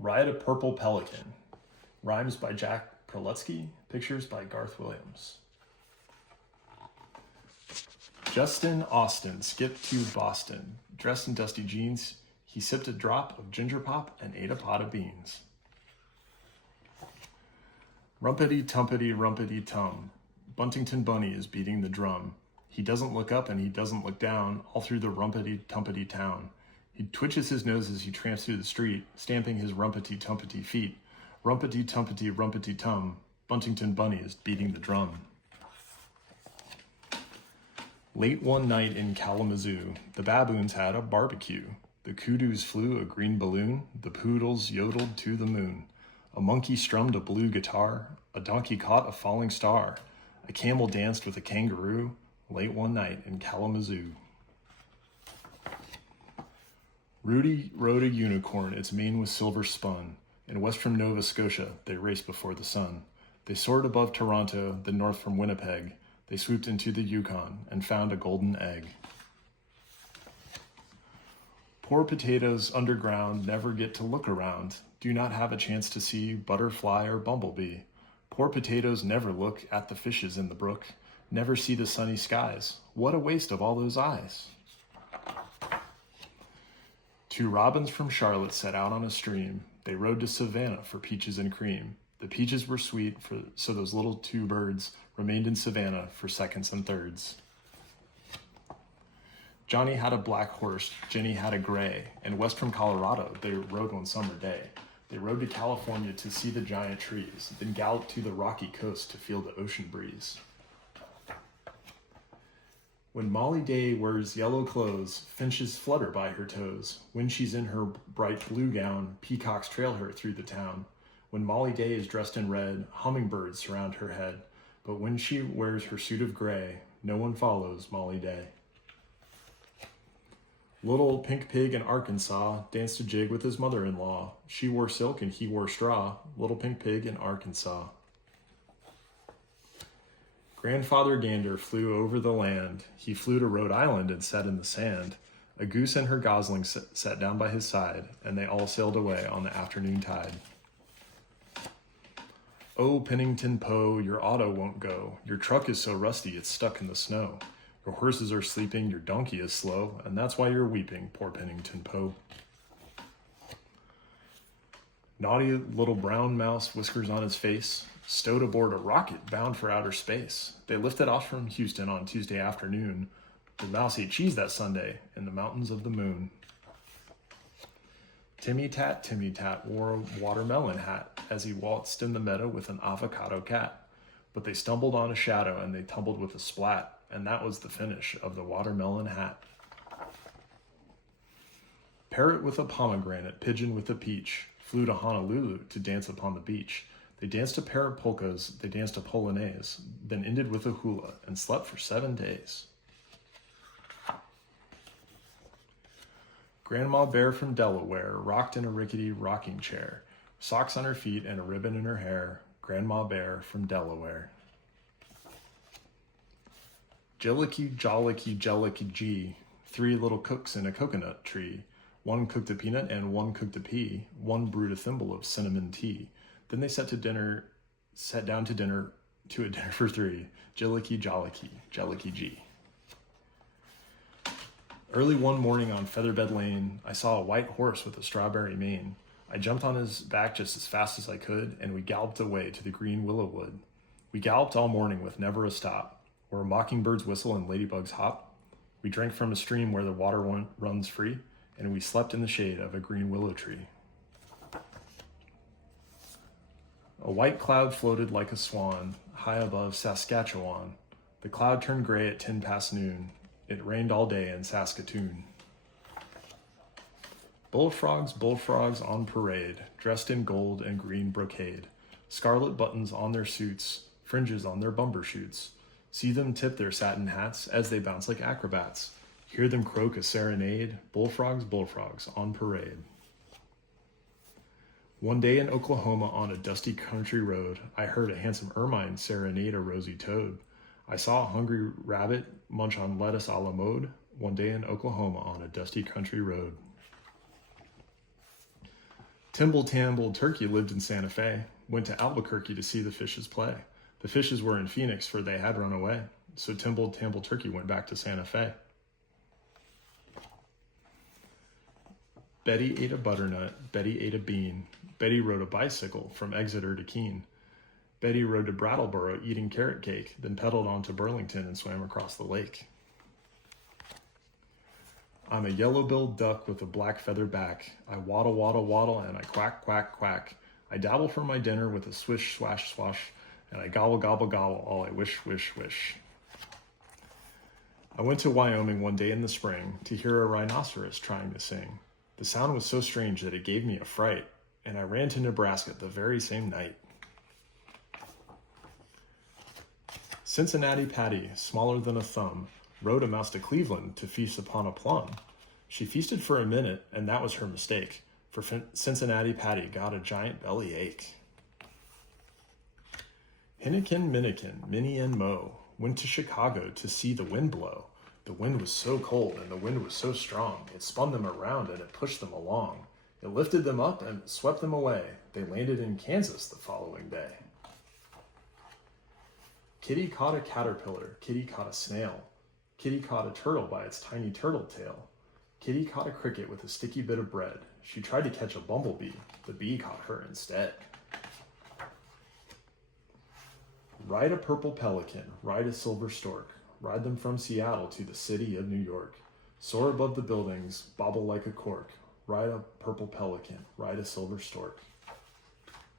Ride a Purple Pelican. Rhymes by Jack Perlutsky. Pictures by Garth Williams. Justin Austin skipped to Boston. Dressed in dusty jeans, he sipped a drop of ginger pop and ate a pot of beans. Rumpety-tumpety, rumpety-tum. Buntington Bunny is beating the drum. He doesn't look up and he doesn't look down, all through the rumpety-tumpety town. He twitches his nose as he tramps through the street, stamping his rumpety-tumpety feet. Rumpety-tumpety, rumpety-tum. Buntington Bunny is beating the drum. Late one night in Kalamazoo, the baboons had a barbecue. The koodoos flew a green balloon. The poodles yodeled to the moon. A monkey strummed a blue guitar. A donkey caught a falling star. A camel danced with a kangaroo. Late one night in Kalamazoo. Rudy rode a unicorn, its mane was silver spun. In west from Nova Scotia, they raced before the sun. They soared above Toronto, then north from Winnipeg. They swooped into the Yukon and found a golden egg. Poor potatoes underground never get to look around, do not have a chance to see butterfly or bumblebee. Poor potatoes never look at the fishes in the brook, never see the sunny skies. What a waste of all those eyes. Two robins from Charlotte set out on a stream. They rode to Savannah for peaches and cream. The peaches were sweet, so those little two birds remained in Savannah for seconds and thirds. Johnny had a black horse, Jenny had a gray, and west from Colorado they rode one summer day. They rode to California to see the giant trees, then galloped to the rocky coast to feel the ocean breeze. When Molly Day wears yellow clothes, finches flutter by her toes. When she's in her bright blue gown, peacocks trail her through the town. When Molly Day is dressed in red, hummingbirds surround her head. But when she wears her suit of gray, no one follows Molly Day. Little Pink Pig in Arkansas danced a jig with his mother-in-law. She wore silk and he wore straw. Little Pink Pig in Arkansas. Grandfather Gander flew over the land. He flew to Rhode Island and sat in the sand. A goose and her gosling sat down by his side, and they all sailed away on the afternoon tide. Oh, Pennington Poe, your auto won't go. Your truck is so rusty it's stuck in the snow. Your horses are sleeping, your donkey is slow, and that's why you're weeping, poor Pennington Poe. Naughty little brown mouse, whiskers on his face, stowed aboard a rocket bound for outer space. They lifted off from Houston on Tuesday afternoon. The mouse ate cheese that Sunday in the mountains of the moon. Timmy Tat wore a watermelon hat as he waltzed in the meadow with an avocado cat. But they stumbled on a shadow and they tumbled with a splat, and that was the finish of the watermelon hat. Parrot with a pomegranate, pigeon with a peach, flew to Honolulu to dance upon the beach. They danced a pair of polkas, they danced a polonaise, then ended with a hula and slept for 7 days. Grandma Bear from Delaware rocked in a rickety rocking chair, socks on her feet and a ribbon in her hair. Grandma Bear from Delaware. Jillicky, jollicky, jellicky gee, 3 little cooks in a coconut tree. One cooked a peanut and one cooked a pea. One brewed a thimble of cinnamon tea. Then they sat down to a dinner for 3. Jillicky, jollicky, jellicky gee. Early one morning on Featherbed Lane, I saw a white horse with a strawberry mane. I jumped on his back just as fast as I could, and we galloped away to the green willow wood. We galloped all morning with never a stop, where mockingbirds whistle and ladybugs hop. We drank from a stream where the water runs free, and we slept in the shade of a green willow tree. A white cloud floated like a swan, high above Saskatchewan. The cloud turned gray at 10 past noon. It rained all day in Saskatoon. Bullfrogs, bullfrogs on parade, dressed in gold and green brocade, scarlet buttons on their suits, fringes on their bumbershoots. See them tip their satin hats as they bounce like acrobats. Hear them croak a serenade, bullfrogs, bullfrogs on parade. One day in Oklahoma on a dusty country road, I heard a handsome ermine serenade a rosy toad. I saw a hungry rabbit munch on lettuce a la mode, one day in Oklahoma on a dusty country road. Timble Tamble Turkey lived in Santa Fe, went to Albuquerque to see the fishes play. The fishes were in Phoenix, for they had run away. So Timble Tamble Turkey went back to Santa Fe. Betty ate a butternut, Betty ate a bean. Betty rode a bicycle from Exeter to Keene. Betty rode to Brattleboro eating carrot cake, then pedaled on to Burlington and swam across the lake. I'm a yellow-billed duck with a black feather back. I waddle, waddle, waddle, and I quack, quack, quack. I dabble for my dinner with a swish, swash, swash, and I gobble, gobble, gobble, all I wish, wish, wish. I went to Wyoming one day in the spring to hear a rhinoceros trying to sing. The sound was so strange that it gave me a fright, and I ran to Nebraska the very same night. Cincinnati Patty, smaller than a thumb, rode a mouse to Cleveland to feast upon a plum. She feasted for a minute, and that was her mistake, for Cincinnati Patty got a giant belly ache. Hinnikin, Minnikin, Minnie and Mo went to Chicago to see the wind blow. The wind was so cold and the wind was so strong, it spun them around and it pushed them along. It lifted them up and it swept them away. They landed in Kansas the following day. Kitty caught a caterpillar, Kitty caught a snail. Kitty caught a turtle by its tiny turtle tail. Kitty caught a cricket with a sticky bit of bread. She tried to catch a bumblebee. The bee caught her instead. Ride a purple pelican, ride a silver stork. Ride them from Seattle to the city of New York. Soar above the buildings, bobble like a cork. Ride a purple pelican, ride a silver stork.